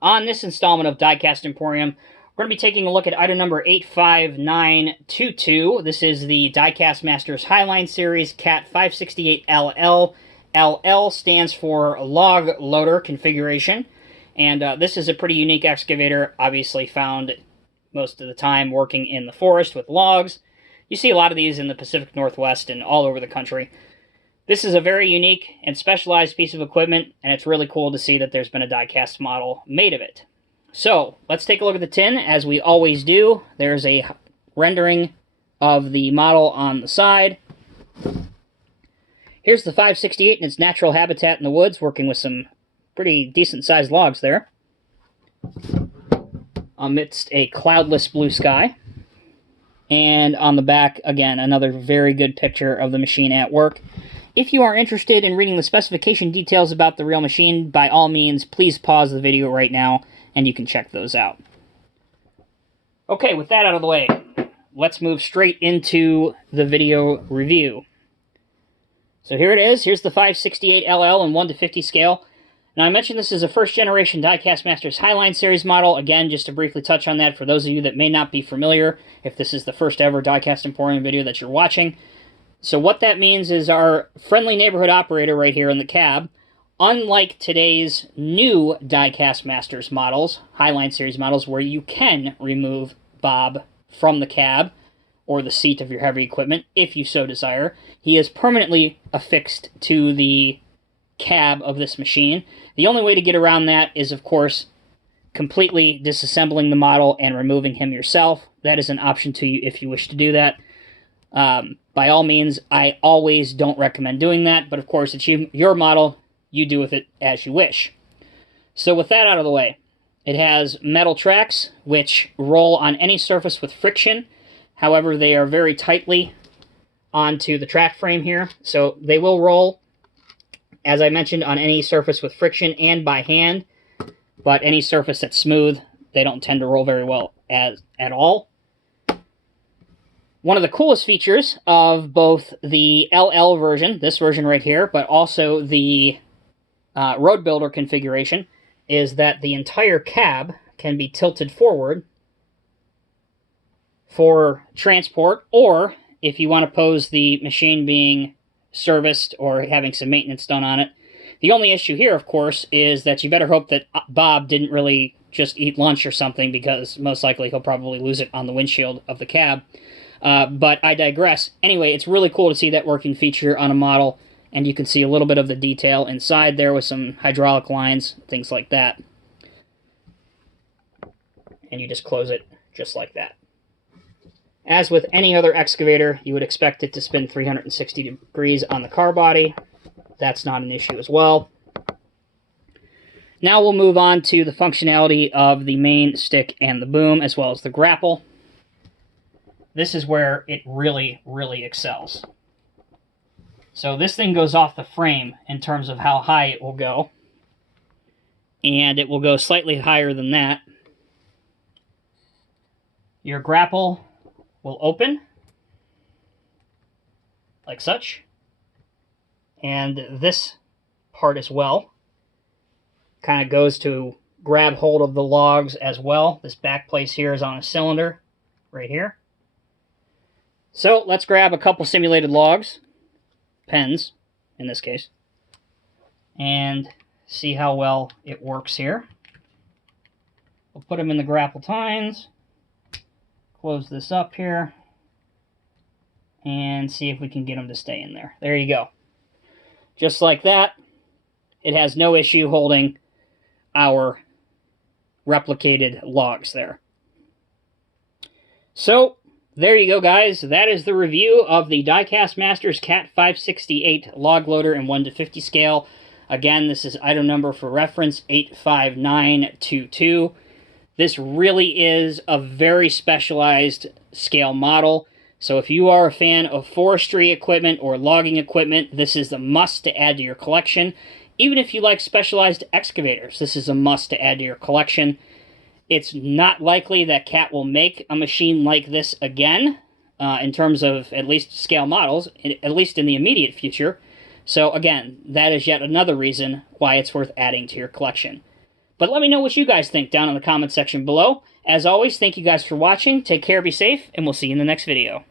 On this installment of Diecast Emporium, we're going to be taking a look at item number 85922. This is the Diecast Masters Highline Series Cat 568LL. LL stands for Log Loader Configuration, and this is a pretty unique excavator, obviously found most of the time working in the forest with logs. You see a lot of these in the Pacific Northwest and all over the country. This is a very unique and specialized piece of equipment, and it's really cool to see that there's been a die-cast model made of it. So, let's take a look at the tin, as we always do. There's a rendering of the model on the side. Here's the 568 in its natural habitat in the woods, working with some pretty decent-sized logs there, amidst a cloudless blue sky. And on the back, again, another very good picture of the machine at work. If you are interested in reading the specification details about the real machine, by all means, please pause the video right now, and you can check those out. Okay, with that out of the way, let's move straight into the video review. So here it is. Here's the 568LL in 1:50 scale. Now, I mentioned this is a first-generation Diecast Masters Highline Series model. Again, just to briefly touch on that, for those of you that may not be familiar, if this is the first ever Diecast Emporium video that you're watching. So what that means is our friendly neighborhood operator right here in the cab, unlike today's new Diecast Masters models, Highline Series models, where you can remove Bob from the cab or the seat of your heavy equipment, if you so desire, he is permanently affixed to the cab of this machine. The only way to get around that is, of course, completely disassembling the model and removing him yourself. That is an option to you if you wish to do that. By all means, I always don't recommend doing that, but of course, it's your model. You do with it as you wish. So with that out of the way, it has metal tracks which roll on any surface with friction. However, they are very tightly onto the track frame here, so they will roll, as I mentioned, on any surface with friction and by hand, but any surface that's smooth, they don't tend to roll very well at all. One of the coolest features of both the LL version, this version right here, but also the Road Builder configuration, is that the entire cab can be tilted forward for transport, or if you want to pose the machine being serviced or having some maintenance done on it. The only issue here, of course, is that you better hope that Bob didn't really just eat lunch or something, because most likely he'll probably lose it on the windshield of the cab. But I digress. Anyway, it's really cool to see that working feature on a model, and you can see a little bit of the detail inside there with some hydraulic lines, things like that. And you just close it just like that. As with any other excavator, you would expect it to spin 360 degrees on the car body. That's not an issue as well. Now we'll move on to the functionality of the main stick and the boom, as well as the grapple. This is where it really, really excels. So this thing goes off the frame in terms of how high it will go. And it will go slightly higher than that. Your grapple will open, like such. And this part as well kind of goes to grab hold of the logs as well. This back place here is on a cylinder right here. So let's grab a couple simulated logs, pens in this case, and see how well it works here. We'll put them in the grapple tines, close this up here, and see if we can get them to stay in there. There you go. Just like that, it has no issue holding our replicated logs there. So, there you go, guys. That is the review of the Diecast Masters Cat 568 log loader in 1:50 scale. Again, this is item number for reference 85922. This really is a very specialized scale model. So if you are a fan of forestry equipment or logging equipment, this is the must to add to your collection. Even if you like specialized excavators, this is a must to add to your collection. It's not likely that Cat will make a machine like this again, in terms of at least scale models, at least in the immediate future. So again, that is yet another reason why it's worth adding to your collection. But let me know what you guys think down in the comment section below. As always, thank you guys for watching. Take care, be safe, and we'll see you in the next video.